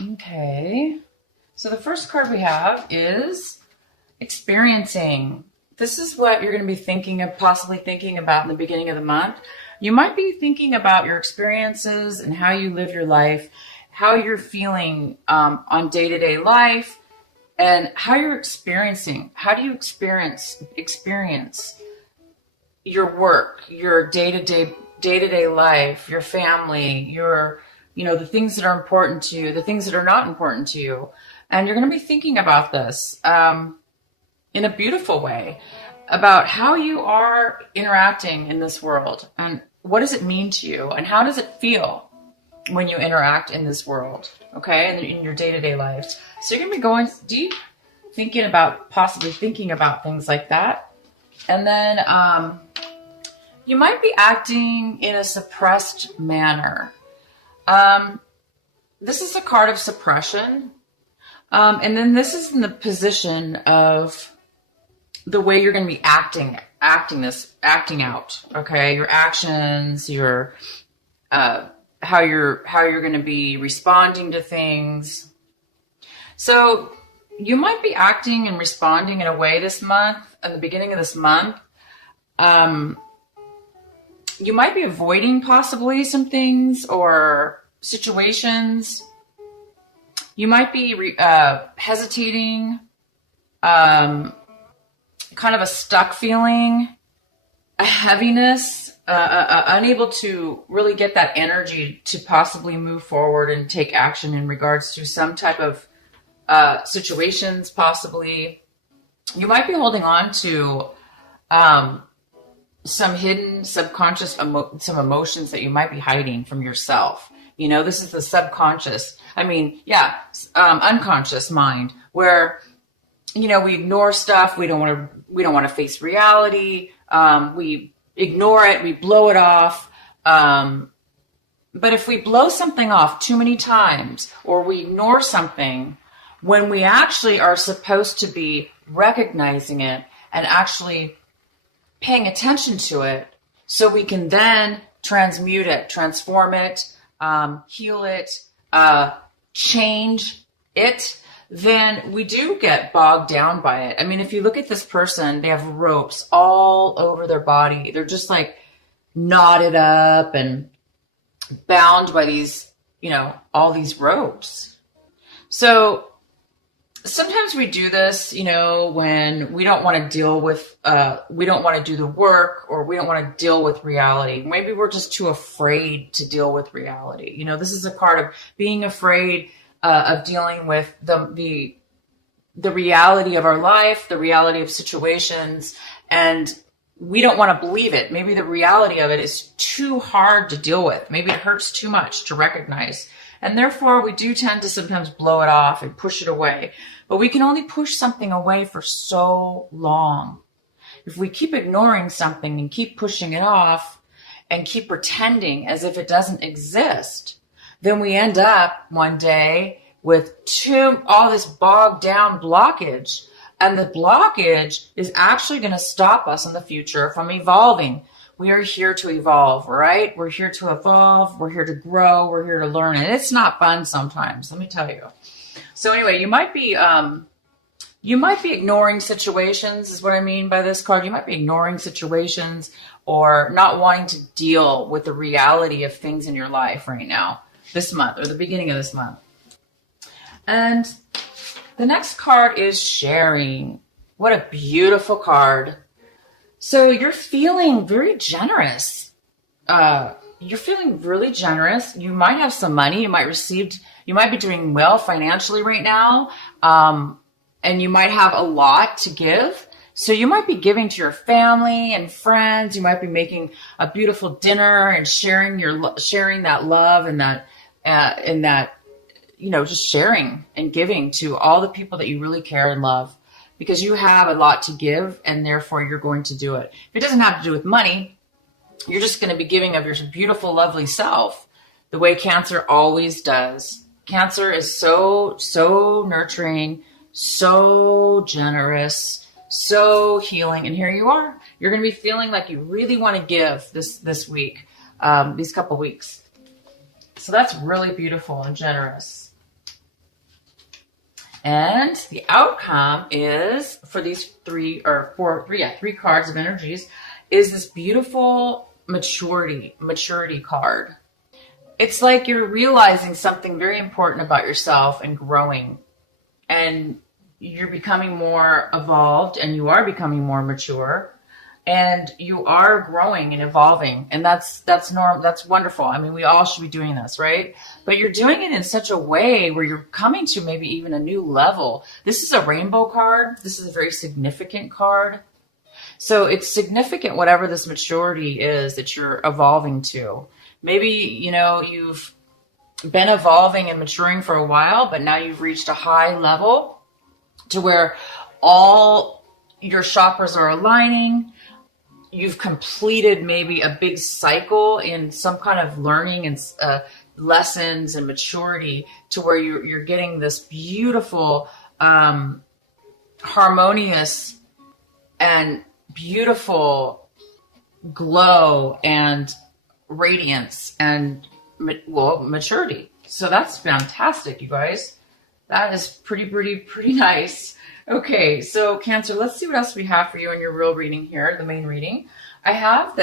Okay. So the first card we have is experiencing. This is what you're going to be thinking of, possibly thinking about in the beginning of the month. You might be thinking about your experiences and how you live your life, how you're feeling on day-to-day life, and how you're experiencing. How do you experience your work, your day-to-day life, your family, the things that are important to you, the things that are not important to you. And you're going to be thinking about this in a beautiful way, about how you are interacting in this world and what does it mean to you and how does it feel when you interact in this world, okay, and in your day-to-day life. So you're going to be going deep, possibly thinking about things like that. And then you might be acting in a suppressed manner. This is a card of suppression. And then this is in the position of the way you're going to be acting out. Okay. Your actions, how you're going to be responding to things. So you might be acting and responding in a way this month, at the beginning of this month. You might be avoiding possibly some things or situations. You might be hesitating, kind of a stuck feeling, a heaviness, unable to really get that energy to possibly move forward and take action in regards to some type of situations, possibly. You might be holding on to some hidden subconscious some emotions that you might be hiding from yourself. This is the subconscious. Unconscious mind, where we ignore stuff. We don't want to face reality. We ignore it. We blow it off. But if we blow something off too many times, or we ignore something when we actually are supposed to be recognizing it and actually paying attention to it, so we can then transmute it, transform it, heal it, change it, then we do get bogged down by it. I mean, if you look at this person, they have ropes all over their body. They're just like knotted up and bound by these, all these ropes. So sometimes we do this, when we don't want to deal with, we don't want to do the work, or we don't want to deal with reality. Maybe we're just too afraid to deal with reality. This is a card of being afraid of dealing with the reality of our life, the reality of situations, and we don't want to believe it. Maybe the reality of it is too hard to deal with. Maybe it hurts too much to recognize. And therefore, we do tend to sometimes blow it off and push it away. But we can only push something away for so long. If we keep ignoring something and keep pushing it off and keep pretending as if it doesn't exist, then we end up one day with all this bogged down blockage. And the blockage is actually going to stop us in the future from evolving. We are here to evolve, right? We're here to evolve. We're here to grow. We're here to learn. And it's not fun sometimes, let me tell you. So anyway, you might be ignoring situations, is what I mean by this card. You might be ignoring situations or not wanting to deal with the reality of things in your life right now, this month, or the beginning of this month. And the next card is sharing. What a beautiful card. So you're feeling very generous. You're feeling really generous. You might have some money. You might be doing well financially right now. And you might have a lot to give. So you might be giving to your family and friends. You might be making a beautiful dinner and sharing that love and that, just sharing and giving to all the people that you really care and love, because you have a lot to give and therefore you're going to do it. If it doesn't have to do with money, you're just going to be giving of your beautiful, lovely self, the way Cancer always does. Cancer is so nurturing, so generous, so healing. And here you are. You're going to be feeling like you really want to give this week, these couple weeks. So that's really beautiful and generous. And the outcome is for these three cards of energies is this beautiful maturity card. It's like you're realizing something very important about yourself and growing, and you're becoming more evolved, and you are becoming more mature, and you are growing and evolving, and that's wonderful. I mean, we all should be doing this, right? But you're doing it in such a way where you're coming to maybe even a new level. This is a rainbow card. This is a very significant card. So it's significant, whatever this maturity is that you're evolving to. Maybe, you've been evolving and maturing for a while, but now you've reached a high level to where all your chakras are aligning. You've completed maybe a big cycle in some kind of learning and lessons and maturity, to where you're getting this beautiful, harmonious and beautiful glow and radiance and maturity. So that's fantastic, you guys. That is pretty nice. Okay, so Cancer, let's see what else we have for you in your real reading here, the main reading. I have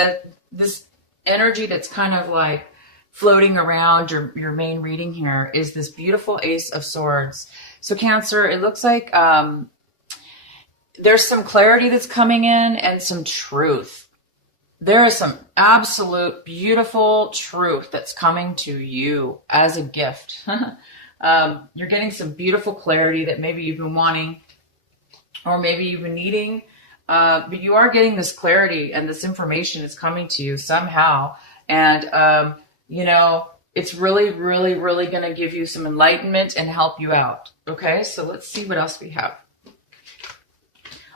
this energy that's kind of like floating around your main reading here is this beautiful Ace of Swords. So Cancer, it looks like there's some clarity that's coming in and some truth. There is some absolute beautiful truth that's coming to you as a gift. You're getting some beautiful clarity that maybe you've been wanting, or maybe you've been needing, but you are getting this clarity, and this information is coming to you somehow. And, it's really going to give you some enlightenment and help you out. Okay, so let's see what else we have.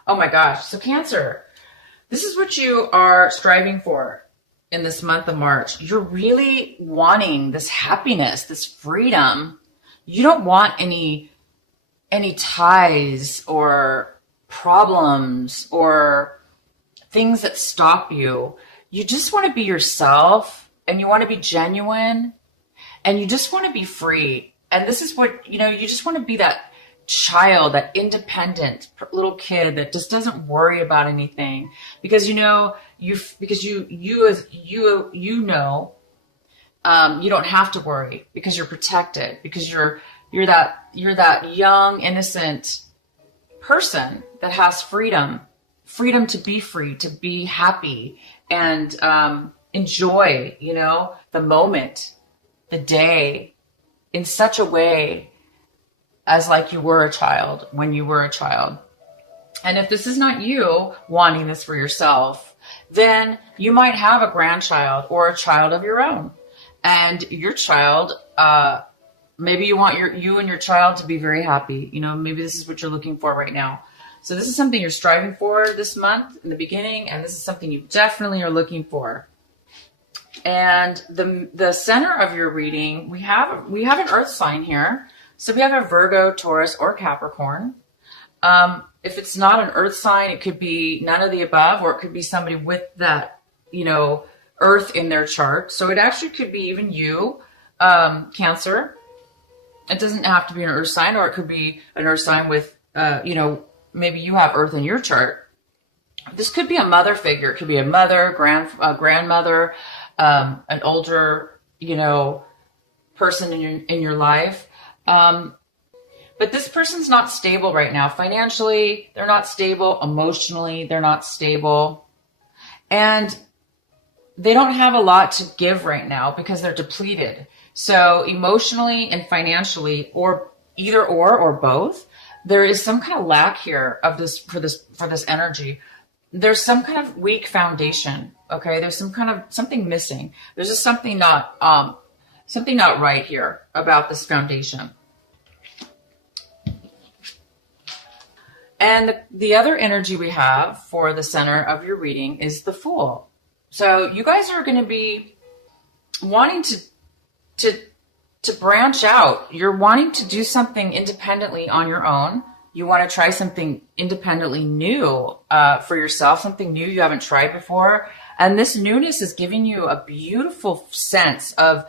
Oh my gosh. So Cancer, this is what you are striving for in this month of March. You're really wanting this happiness, this freedom. You don't want any ties or problems or things that stop you. You just want to be yourself, and you want to be genuine, and you just want to be free. And this is what, you just want to be that child, that independent little kid that just doesn't worry about anything, because you don't have to worry, because you're protected, because you're that young, innocent person that has freedom to be free, to be happy, and enjoy, the moment, the day, in such a way as like you were a child when you were a child. And if this is not you wanting this for yourself, then you might have a grandchild or a child of your own. And your child, maybe you want you and your child to be very happy. Maybe this is what you're looking for right now. So this is something you're striving for this month in the beginning, and this is something you definitely are looking for. And the center of your reading, we have an earth sign here. So we have a Virgo, Taurus, or Capricorn. If it's not an earth sign, it could be none of the above, or it could be somebody with that, earth in their chart. So it actually could be even you, Cancer. It doesn't have to be an earth sign, or it could be an earth sign with, maybe you have earth in your chart. This could be a mother figure. It could be a mother, grandmother, an older, person in your life. But this person's not stable right now. Financially, they're not stable. Emotionally, they're not stable. And they don't have a lot to give right now because they're depleted. So emotionally and financially, or either or both, there is some kind of lack here of this for this energy. There's some kind of weak foundation. Okay. There's something missing. There's just something not right here about this foundation. And the other energy we have for the center of your reading is the Fool. So you guys are going to be wanting to branch out. You're wanting to do something independently on your own. You want to try something independently new for yourself, something new you haven't tried before. And this newness is giving you a beautiful sense of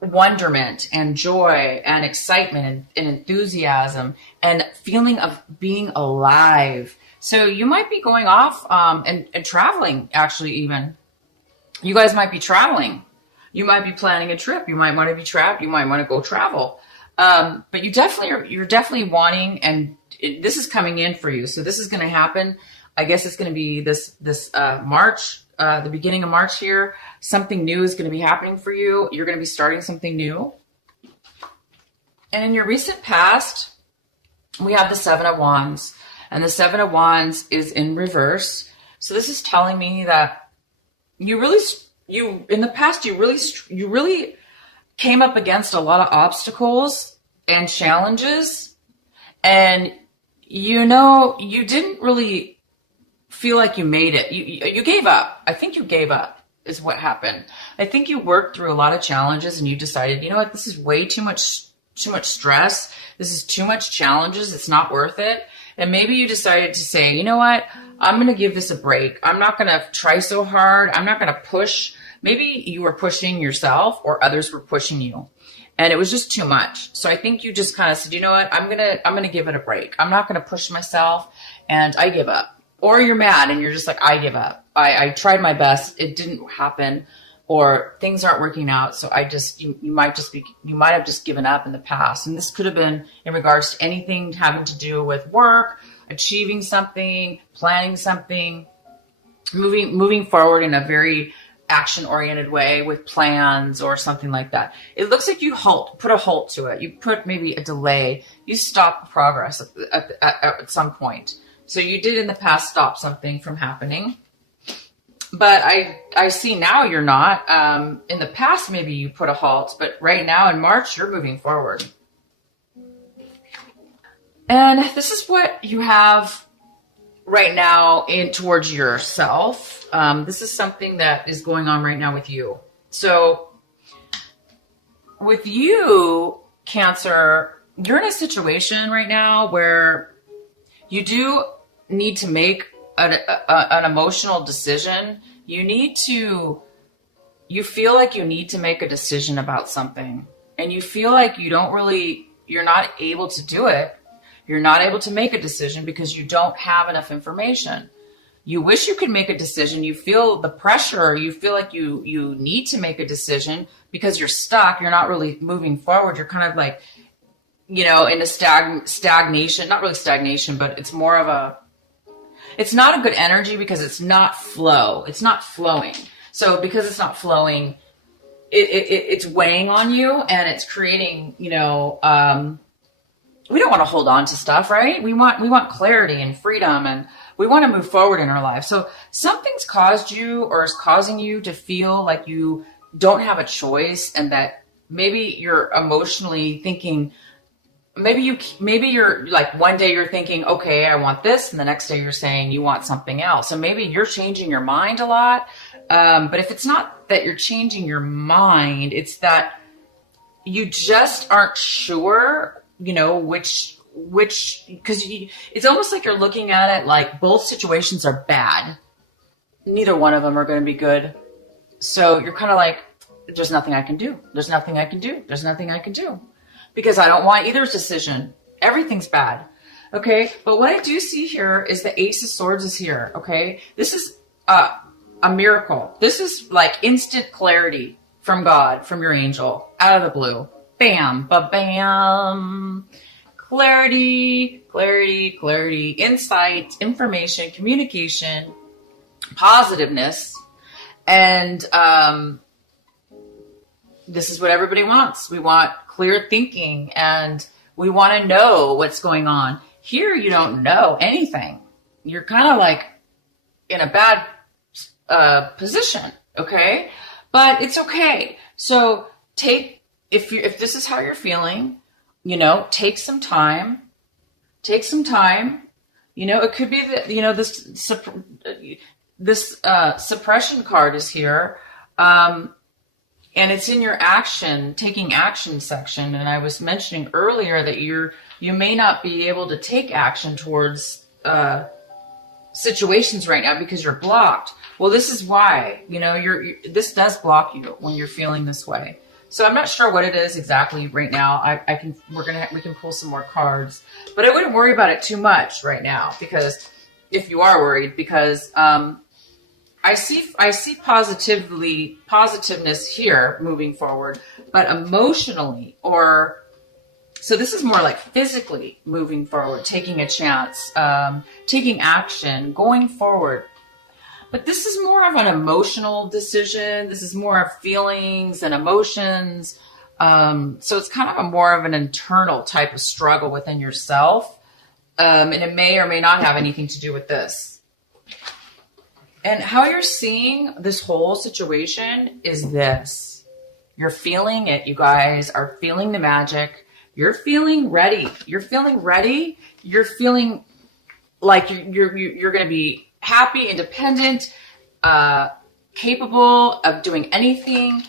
wonderment and joy and excitement and enthusiasm and feeling of being alive. So you might be going off and traveling, actually. Even you guys might be traveling. You might be planning a trip. You might want to be trapped. You might want to go travel. But you're definitely wanting, and this is coming in for you. So this is going to happen. I guess it's going to be this March, the beginning of March here. Something new is going to be happening for you. You're going to be starting something new. And in your recent past, we have the Seven of Wands, and the Seven of Wands is in reverse. So this is telling me that in the past, you really came up against a lot of obstacles and challenges, and you didn't really feel like you made it. You gave up. I think you gave up is what happened. I think you worked through a lot of challenges and you decided, you know what, this is way too much stress. This is too much challenges. It's not worth it. And maybe you decided to say, you know what, I'm going to give this a break. I'm not going to try so hard. I'm not going to push. Maybe you were pushing yourself or others were pushing you and it was just too much. So I think you just kind of said, you know what, I'm going to give it a break. I'm not going to push myself, and I give up. Or you're mad and you're just like, I give up. I tried my best. It didn't happen, or things aren't working out. So you might have just given up in the past. And this could have been in regards to anything having to do with work, achieving something, planning something, moving forward in a very action-oriented way with plans or something like that. It looks like you put a halt to it. You put maybe a delay. You stop progress at some point. So you did in the past stop something from happening. But I see now you're not. In the past, maybe you put a halt, but right now in March, you're moving forward. And this is what you have right now towards yourself. This is something that is going on right now with you. So with you, Cancer, you're in a situation right now where you do need to make an emotional decision. You feel like you need to make a decision about something, and you feel like you're not able to do it. You're not able to make a decision because you don't have enough information. You wish you could make a decision. You feel the pressure. You feel like you need to make a decision because you're stuck. You're not really moving forward. You're kind of like, in a stagnation, not really stagnation, but it's more of it's not a good energy because it's not flow. It's not flowing. So because it's not flowing, it's weighing on you, and it's creating, we don't want to hold on to stuff, right? We want clarity and freedom, and we want to move forward in our life. So something's caused you or is causing you to feel like you don't have a choice, and that maybe you're emotionally thinking, maybe you're like, one day you're thinking, okay, I want this. And the next day you're saying you want something else. So maybe you're changing your mind a lot. But if it's not that you're changing your mind, it's that you just aren't sure, which, because it's almost like you're looking at it like both situations are bad. Neither one of them are going to be good. So you're kind of like, there's nothing I can do. There's nothing I can do. There's nothing I can do. Because I don't want either decision. Everything's bad. Okay. But what I do see here is the Ace of Swords is here. Okay. This is a miracle. This is like instant clarity from God, from your angel, out of the blue. Bam, ba-bam. Clarity, clarity, clarity, insight, information, communication, positiveness. And this is what everybody wants. We want clear thinking, and we want to know what's going on. Here, you don't know anything. You're kind of like in a bad position, okay? But it's okay. So if this is how you're feeling, take some time. Take some time. It could be that, this suppression card is here. And it's in your taking action section. And I was mentioning earlier that you may not be able to take action towards situations right now because you're blocked. Well, this is why, this does block you when you're feeling this way. So I'm not sure what it is exactly right now. We can pull some more cards, but I wouldn't worry about it too much right now, because if you are worried, because I see positiveness here moving forward, but emotionally, so this is more like physically moving forward, taking a chance, taking action, going forward. But this is more of an emotional decision. This is more of feelings and emotions. So it's kind of more of an internal type of struggle within yourself. And it may or may not have anything to do with this. And how you're seeing this whole situation is this. You're feeling it. You guys are feeling the magic. You're feeling ready. You're feeling ready. You're feeling like you're going to be happy, independent, capable of doing anything.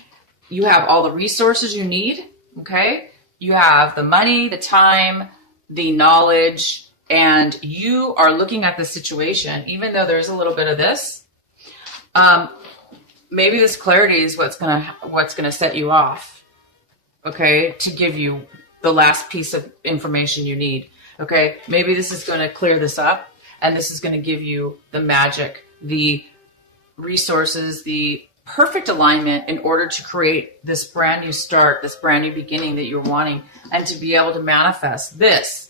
You have all the resources you need, okay? You have the money, the time, the knowledge, and you are looking at the situation, even though there's a little bit of this. Maybe this clarity is what's gonna set you off, okay, to give you the last piece of information you need, okay? Maybe this is gonna clear this up, and this is going to give you the magic, the resources, the perfect alignment in order to create this brand new start, this brand new beginning that you're wanting, and to be able to manifest this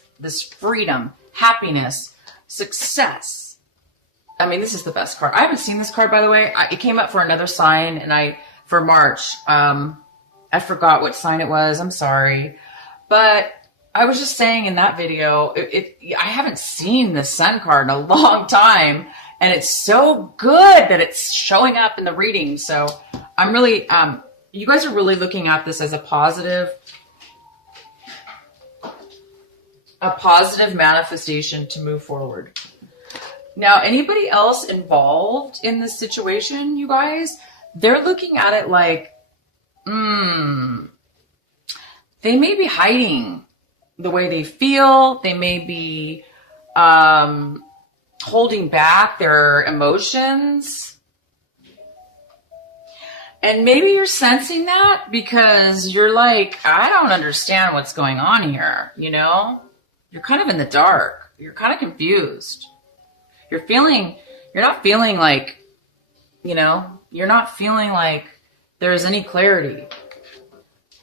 freedom, happiness, success. I mean, this is the best card. I haven't seen this card, by the way. It came up for another sign, and for March. I forgot what sign it was. I'm sorry. But I was just saying in that video, I haven't seen the Sun card in a long time, and it's so good that it's showing up in the reading. So I'm really, you guys are really looking at this as a positive manifestation to move forward. Now, anybody else involved in this situation, you guys, they're looking at it like, they may be hiding the way they feel. They may be holding back their emotions. And maybe you're sensing that because you're like, I don't understand what's going on here, you know? You're kind of in the dark. You're kind of confused. You're not feeling like, you know, you're not feeling like there's any clarity.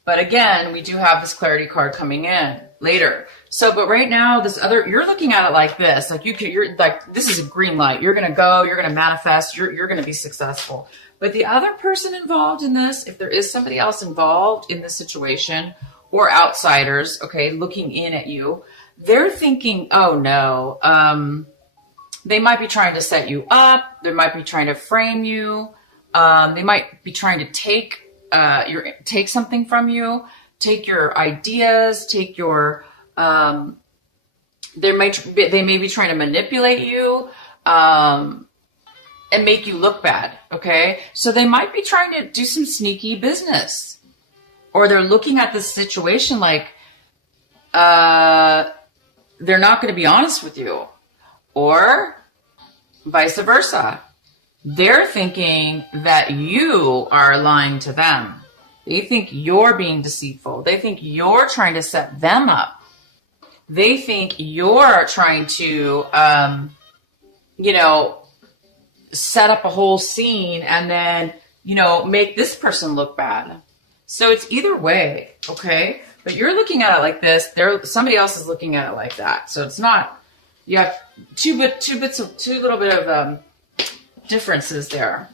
But again, we do have this clarity card coming in later. So, but right now, you're looking at it like this, like you're like, this is a green light. You're going to go, you're going to manifest, you're going to be successful. But the other person involved in this, if there is somebody else involved in this situation or outsiders, okay, looking in at you, they're thinking, oh no, they might be trying to set you up. They might be trying to frame you. They might be trying to take something from you, take your ideas, take your, they may be trying to manipulate you, and make you look bad. Okay. So they might be trying to do some sneaky business, or they're looking at this situation like, they're not going to be honest with you, or vice versa. They're thinking that you are lying to them. They think you're being deceitful. They think you're trying to set them up. They think you're trying to, set up a whole scene and then, make this person look bad. So it's either way, okay? But you're looking at it like this. Somebody else is looking at it like that. So it's not, you have two little bit of differences there.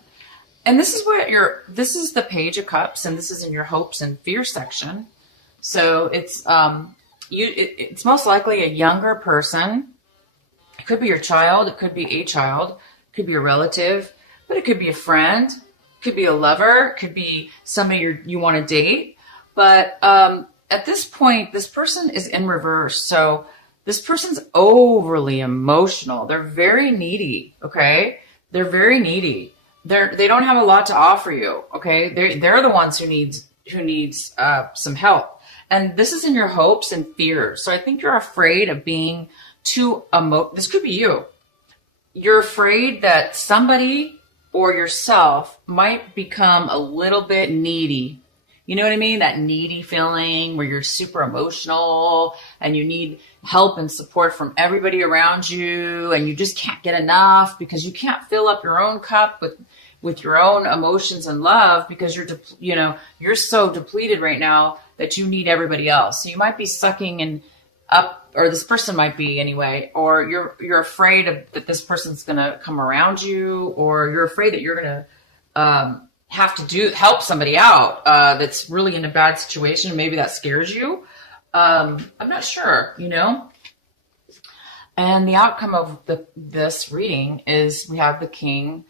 And this is the Page of Cups, and this is in your hopes and fear section. So it's it's most likely a younger person. It could be your child, it could be a child, it could be a relative, but it could be a friend, it could be a lover, it could be somebody you want to date. But at this point, this person is in reverse. So this person's overly emotional. They're very needy, okay? They're very needy. They don't have a lot to offer you, okay? They're the ones who needs some help. And this is in your hopes and fears. So I think you're afraid of being too this could be you. You're afraid that somebody or yourself might become a little bit needy. You know what I mean? That needy feeling where you're super emotional and you need help and support from everybody around you, and you just can't get enough because you can't fill up your own cup with your own emotions and love, because you're so depleted right now that you need everybody else. So you might be sucking and up, or this person might be anyway, or you're afraid that this person's going to come around you, or you're afraid that you're going to have to help somebody out that's really in a bad situation. Maybe that scares you. I'm not sure, And the outcome of this reading is we have the King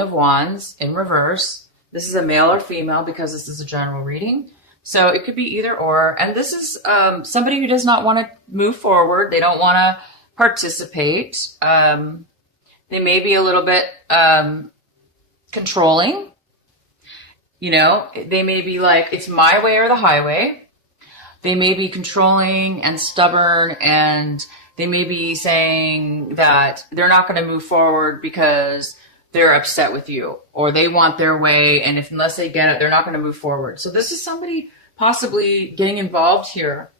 of Wands in reverse. This is a male or female because this is a general reading. So it could be either or. And this is somebody who does not want to move forward. They don't want to participate. They may be a little bit controlling. They may be like, it's my way or the highway. They may be controlling and stubborn, and they may be saying that they're not going to move forward because they're upset with you, or they want their way, and unless they get it, they're not going to move forward. So this is somebody possibly getting involved here,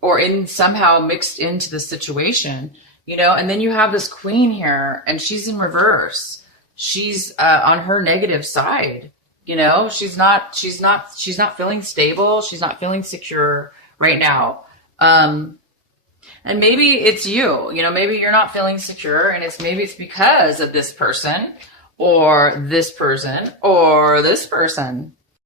or somehow mixed into the situation, and then you have this queen here, and she's in reverse. She's on her negative side. She's not feeling stable. She's not feeling secure right now. And maybe it's you, maybe you're not feeling secure, and maybe it's because of this person or this person or this person.